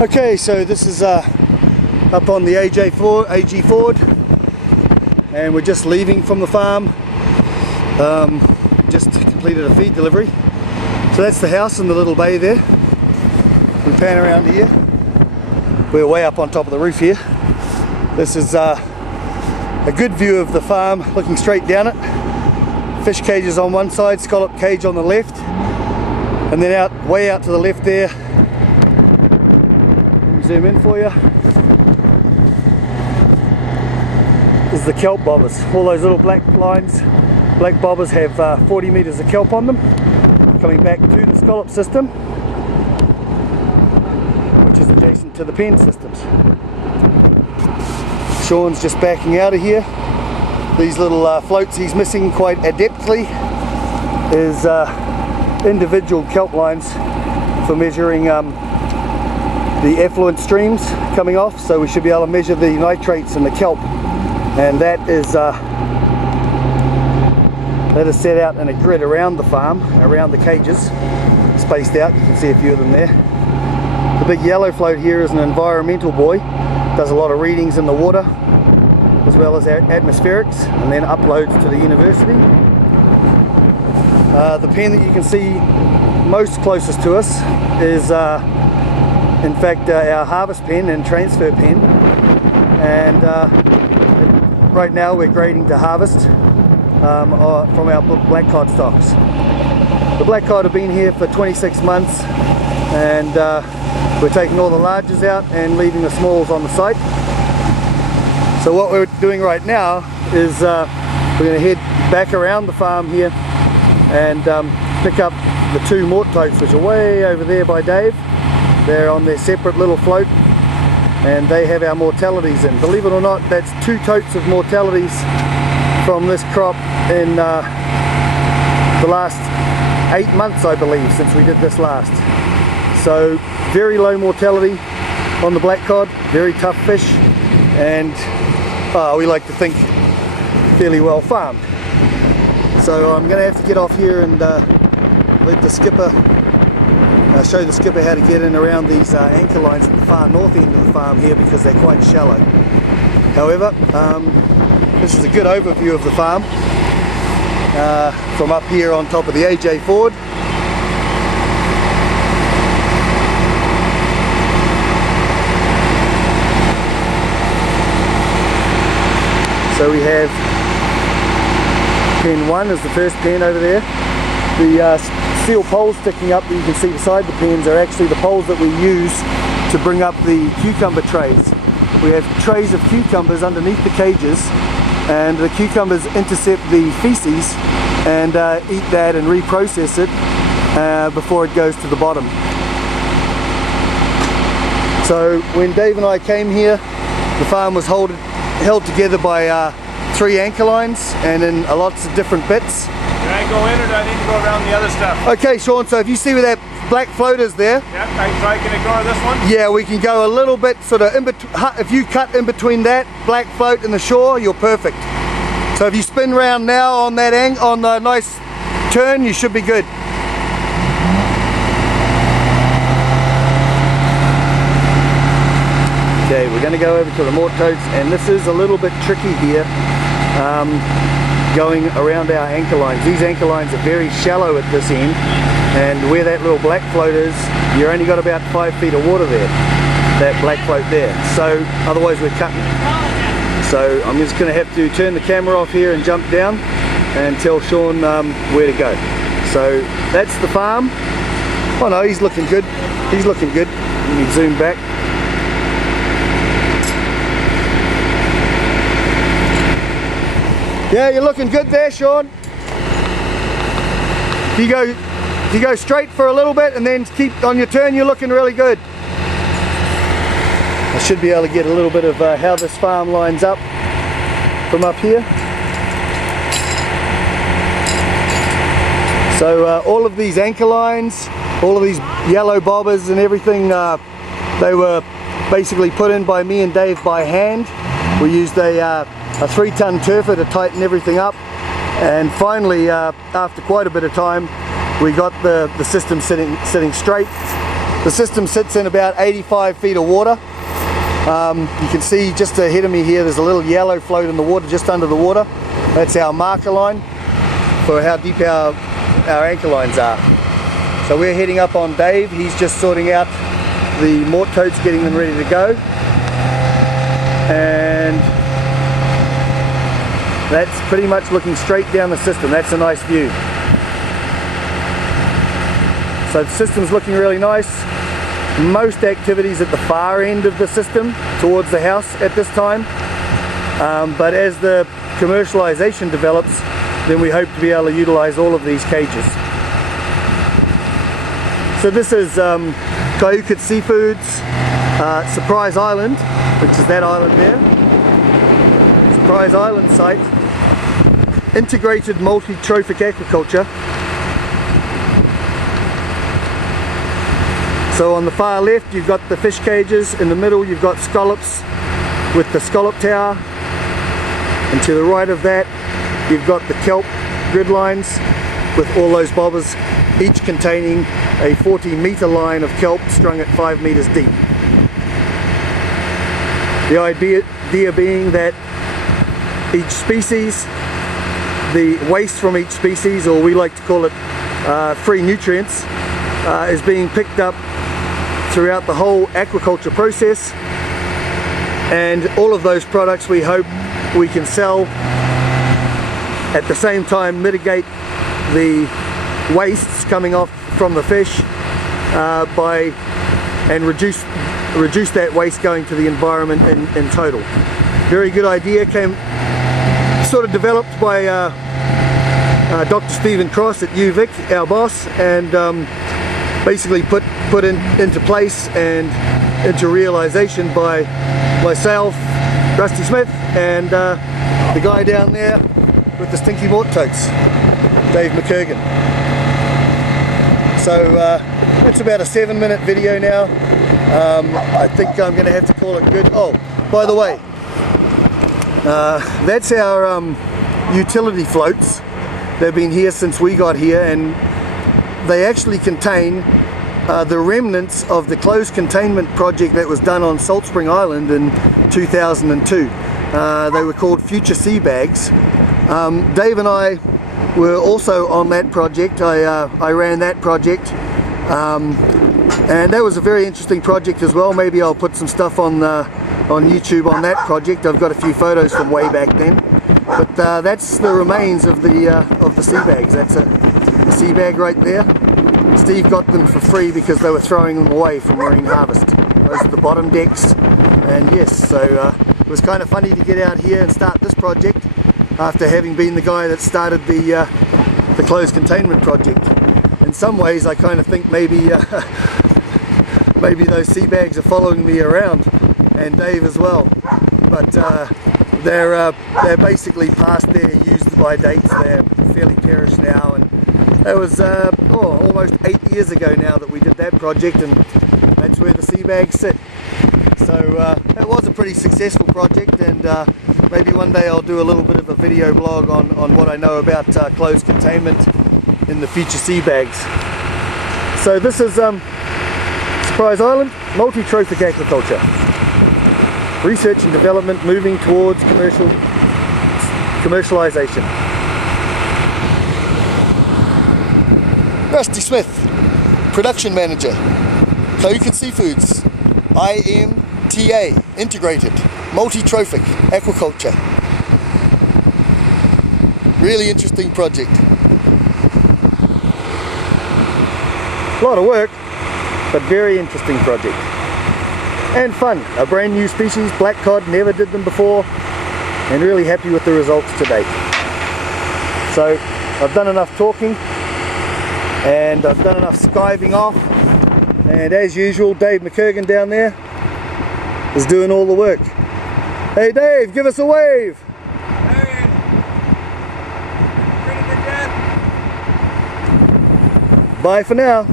Okay, so this is up on the AG Ford, and we're just leaving from the farm. Just completed a feed delivery. So that's the house in the little bay there. We pan around here. We're way up on top of the roof here. This is a good view of the farm, looking straight down it. Fish cages on one side, scallop cage on the left, and then way out to the left there. Zoom in for you. This is the kelp bobbers. All those little black lines, black bobbers have 40 meters of kelp on them, coming back to the scallop system, which is adjacent to the pen systems. Sean's just backing out of here. These little floats he's missing quite adeptly is individual kelp lines for measuring the effluent streams coming off, so we should be able to measure the nitrates in the kelp, and that is set out in a grid around the farm, around the cages, spaced out. You can see a few of them there. The big yellow float here is an environmental buoy, does a lot of readings in the water as well as atmospherics, and then uploads to the university. The pen that you can see most closest to us is in fact our harvest pen and transfer pen, and right now we're grading to harvest from our black cod stocks. The black cod have been here for 26 months, and we're taking all the larges out and leaving the smalls on the site. So what we're doing right now is we're going to head back around the farm here and pick up the two mort totes, which are way over there by Dave. They're on their separate little float, and they have our mortalities in. Believe it or not, that's 2 totes of mortalities from this crop in the last 8 months, I believe, since we did this last. So very low mortality on the black cod, very tough fish, and we like to think fairly well farmed. So I'm going to have to get off here and let the skipper show the skipper how to get in around these anchor lines at the far north end of the farm here, because they're quite shallow. However, this is a good overview of the farm from up here on top of the AG Ford. So we have pen 1 is the first pen over there. The steel poles sticking up that you can see beside the pens are actually the poles that we use to bring up the cucumber trays. We have trays of cucumbers underneath the cages, and the cucumbers intercept the feces and eat that and reprocess it before it goes to the bottom. So when Dave and I came here, the farm was held together by 3 anchor lines and in lots of different bits. Can I go in, or do I need to go around the other stuff? Okay, Sean, so if you see where that black float is there. Yep, so I can ignore this one? Yeah, we can go a little bit sort of in between. If you cut in between that black float and the shore, you're perfect. So if you spin round now on that on the nice turn, you should be good. Okay, we're going to go over to the mort totes, and this is a little bit tricky here. Going around our anchor lines. These anchor lines are very shallow at this end, and where that little black float is, you only got about 5 feet of water there, that black float there, so otherwise we're cutting. So I'm just going to have to turn the camera off here and jump down and tell Sean where to go. So that's the farm. Oh no, he's looking good. He's looking good. Let me zoom back. Yeah, you're looking good there, Sean. If you go straight for a little bit and then keep on your turn, you're looking really good. I should be able to get a little bit of how this farm lines up from up here. So all of these anchor lines, all of these yellow bobbers and everything, they were basically put in by me and Dave by hand. We used a 3-ton turfer to tighten everything up, and finally after quite a bit of time we got the system sitting straight, The system sits in about 85 feet of water. You can see just ahead of me here there's a little yellow float in the water just under the water. That's our marker line for how deep our anchor lines are. So we're heading up on Dave. He's just sorting out the mort totes, getting them ready to go. And that's pretty much looking straight down the system. That's a nice view. So the system's looking really nice. Most activities at the far end of the system towards the house at this time. But as the commercialization develops, then we hope to be able to utilize all of these cages. So this is Kyuquot Seafoods Surprise Island, which is that island there. Surprise Island site. Integrated multi-trophic aquaculture. So on the far left you've got the fish cages, in the middle you've got scallops with the scallop tower, and to the right of that you've got the kelp grid lines with all those bobbers, each containing a 40-meter line of kelp strung at 5 meters deep. The idea being that each species, the waste from each species, or we like to call it free nutrients, is being picked up throughout the whole aquaculture process, and all of those products we hope we can sell, at the same time mitigate the wastes coming off from the fish and reduce that waste going to the environment in total. Very good idea, came sort of developed by Dr. Stephen Cross at UVic, our boss, and basically put into place and into realization by myself, Rusty Smith, and the guy down there with the stinky mort totes, Dave McKergan. So that's about a 7-minute video now. I think I'm going to have to call it good. Oh, by the way, that's our utility floats. They've been here since we got here, and they actually contain the remnants of the closed containment project that was done on Salt Spring Island in 2002. They were called Future Sea Bags. Dave and I were also on that project. I ran that project, and that was a very interesting project as well. Maybe I'll put some stuff on YouTube on that project. I've got a few photos from way back then. But that's the remains of the sea bags. That's a sea bag right there. Steve got them for free because they were throwing them away from Marine Harvest. Those are the bottom decks, and yes, so it was kind of funny to get out here and start this project after having been the guy that started the closed containment project. In some ways I kind of think maybe maybe those sea bags are following me around, and Dave as well, but they're basically past their used by dates. They're fairly perished now, and that was almost 8 years ago now that we did that project, and that's where the sea bags sit. So it was a pretty successful project, and maybe one day I'll do a little bit of a video blog on what I know about closed containment in the future sea bags. So this is Surprise Island, multi-trophic aquaculture. Research and development moving towards commercialization. Rusty Smith, Production Manager, Kyuquot Seafoods, IMTA, Integrated, Multi-trophic Aquaculture. Really interesting project. A lot of work, but very interesting project. And fun. A brand new species, black cod, never did them before, and really happy with the results to date. So I've done enough talking, and I've done enough skiving off, and as usual Dave McKergan down there is doing all the work. Hey Dave, give us a wave! Hey! Ready for death? Bye for now.